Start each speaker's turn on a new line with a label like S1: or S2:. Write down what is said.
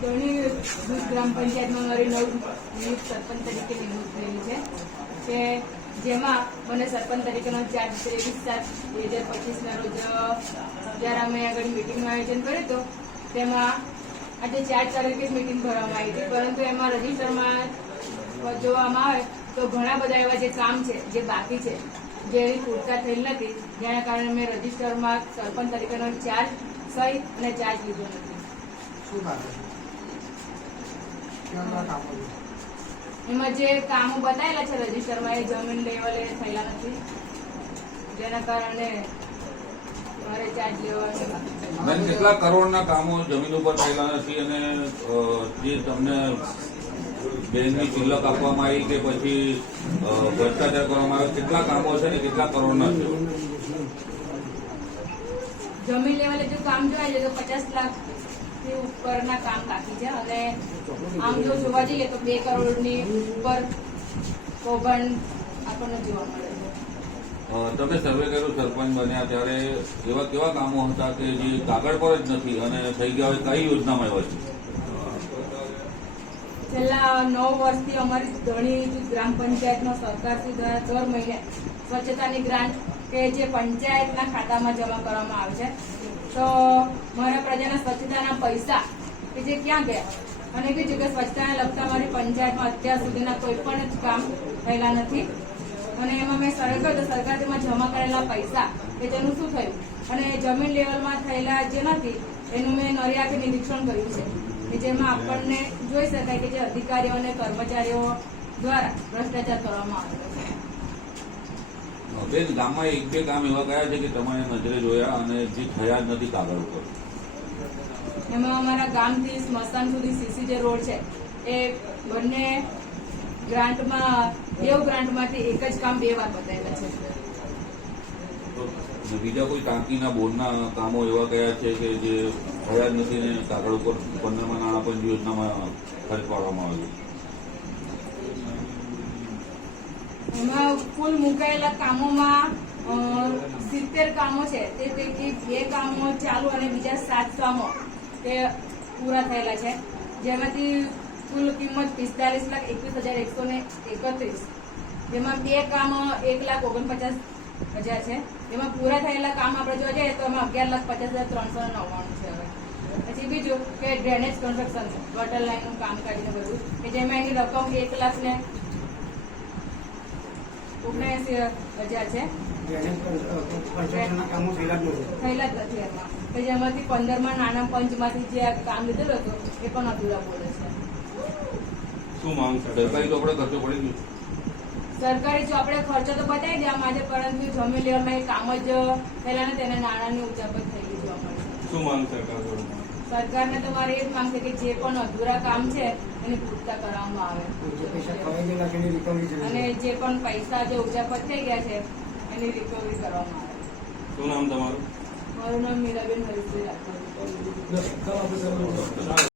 S1: ધોની ભુજ ગ્રામ પંચાયતમાં મારી નવ નિયુક્ત સરપંચ તરીકે નિમણૂક થયેલી છે. કે જેમાં મને સરપંચ તરીકેનો ચાર્જ ત્રેવીસ સાત બે હજાર પચીસના રોજ, જ્યારે અમે આગળ મિટિંગનું આયોજન કર્યું હતું, તેમાં આજે ચાર તારીખે જ મિટિંગ ભરવામાં આવી હતી. પરંતુ એમાં રજીસ્ટરમાં જોવામાં આવે તો ઘણા બધા એવા જે કામ છે, જે બાકી છે, જે એની પૂરતા થયેલ નથી, જેના કારણે મેં રજીસ્ટરમાં સરપંચ તરીકેનો ચાર્જ સહી અને ચાર્જ લીધો નથી.
S2: શું લાગે છે? કેવા કામો છે
S1: એમાં જે કામો બતાવેલા છે રજીસ્ટરમાં એ જમીન લેવલે થયેલા નથી. જેના કારણે મારે ચાર્જ
S3: કેટલા કરોડના કામો જમીન ઉપર થયેલા નથી અને જે તમને બેનની કિલ્લક આપવામાં આવી કે પછી ભ્રષ્ટાચાર કરવામાં આવ્યો કેટલા કામો છે ને કેટલા કરોડના છે?
S1: જમીન લેવલે જો કામ જોવા જાય તો પચાસ લાખ થી ઉપરના કામ બાકી છે. અને આમ જો જોવા જઈએ તો બે કરોડની ઉપર કૌભાંડ આપણને જોવા મળે છે.
S3: તમે સર્વે કર્યું સરપંચ બન્યા ત્યારે એવા કેવા કામો હતા કે જે કાગળ પર જ નથી અને થઈ ગયા હોય કઈ યોજનામાં એવા છે
S1: છેલ્લા નવ વર્ષથી અમારી ધણી ગ્રામ પંચાયતનો સરકારશ્રી દ્વારા દર મહિને સ્વચ્છતાની ગ્રાન્ટ કે જે પંચાયતના ખાતામાં જમા કરવામાં આવે છે. તો મારા પ્રજાના સ્વચ્છતાના પૈસા કે જે ક્યાં ગયા? અને બીજું કે સ્વચ્છતાને લગતા મારી પંચાયતમાં અત્યાર સુધીના કોઈ પણ જ કામ થયેલા નથી. અને એમાં મેં સરળ કર્યો તો સરકારમાં જમા કરેલા પૈસા કે તેનું શું થયું? અને જમીન લેવલમાં થયેલા જે નથી એનું મેં નરિયાથી નિરીક્ષણ કર્યું છે. કે જેમાં આપણને જોઈ શકાય કે જે અધિકારીઓ અને કર્મચારીઓ દ્વારા ભ્રષ્ટાચાર કરવામાં આવ્યો છે.
S3: બેન ગામમાં એક બે કામ એવા ગયા છે કે તમારે નજરે જોયા અને જે થયા જ નથી કાગળ ઉપર.
S1: એમાં અમારા ગામથી સ્મશાન સુધી સીસી જે રોડ છે. એ બંને ગ્રાન્ટમાં દેવ ગ્રાન્ટમાંથી એક જ કામ બે વાર બતાવેલા છે.
S3: બીજા કોઈ ટાંકીના બોરના કામો એવા કયા છે કે જે થયા જ નથી ને કાગળ ઉપર પંદરમાં નાણાપંચ યોજનામાં ખર્ચ પાડવામાં આવ્યું?
S1: એમાં કુલ મુકાયેલા કામોમાં સિત્તેર કામો છે. તે પૈકી બે કામો ચાલુ અને બીજા સાત કામો તે પૂરા થયેલા છે. જેમાંથી કુલ કિંમત પિસ્તાલીસ લાખ એકવીસ હજાર એકસો ને એકત્રીસ. જેમાં બે કામ એક લાખ ઓગણપચાસ હજાર છે. એમાં પૂરા થયેલા કામ આપણે જોવા જઈએ તો એમાં અગિયાર લાખ પચાસ હજાર ત્રણસો નવ્વાણું છે હવે. પછી બીજું કે ડ્રેનેજ કન્સ્ટ્રક્શન વોટર લાઇનનું કામકાજ ને બધું. કે જેમાં એની રકમ એક લાખ ને ઓગણએસી હજાર છે.
S2: થયેલા જ નથી
S1: જ નથી એમાં. કે જેમાંથી પંદરમાં નાના પંચમાંથી જે કામ લીધેલું હતું એ પણ અધૂરા બોલે છે.
S4: શું માંગ છે?
S3: સરકારી ચોપડે ખર્ચો પડી ગયો.
S1: સરકારી જો આપણે ખર્ચો તો બતાવી દેવા માટે પરંતુ જમીન લેવલમાં એ કામ જ થયેલા ને તેને નાણાંની ઉચાપત ગઈ જોવા મળે
S4: શું માંગ સરકાર
S1: સરકારને તો મારે એ જ માંગ છે કે જે પણ અધૂરા કામ છે એને પૂરતા કરવામાં આવે. અને જે પણ પૈસા જે ઉચાપત થઈ ગયા છે એની રિકવરી કરવામાં આવે.
S4: શું નામ તમારું?
S1: મારું નામ મીરાબેન હરીશભાઈ રાઠોડ.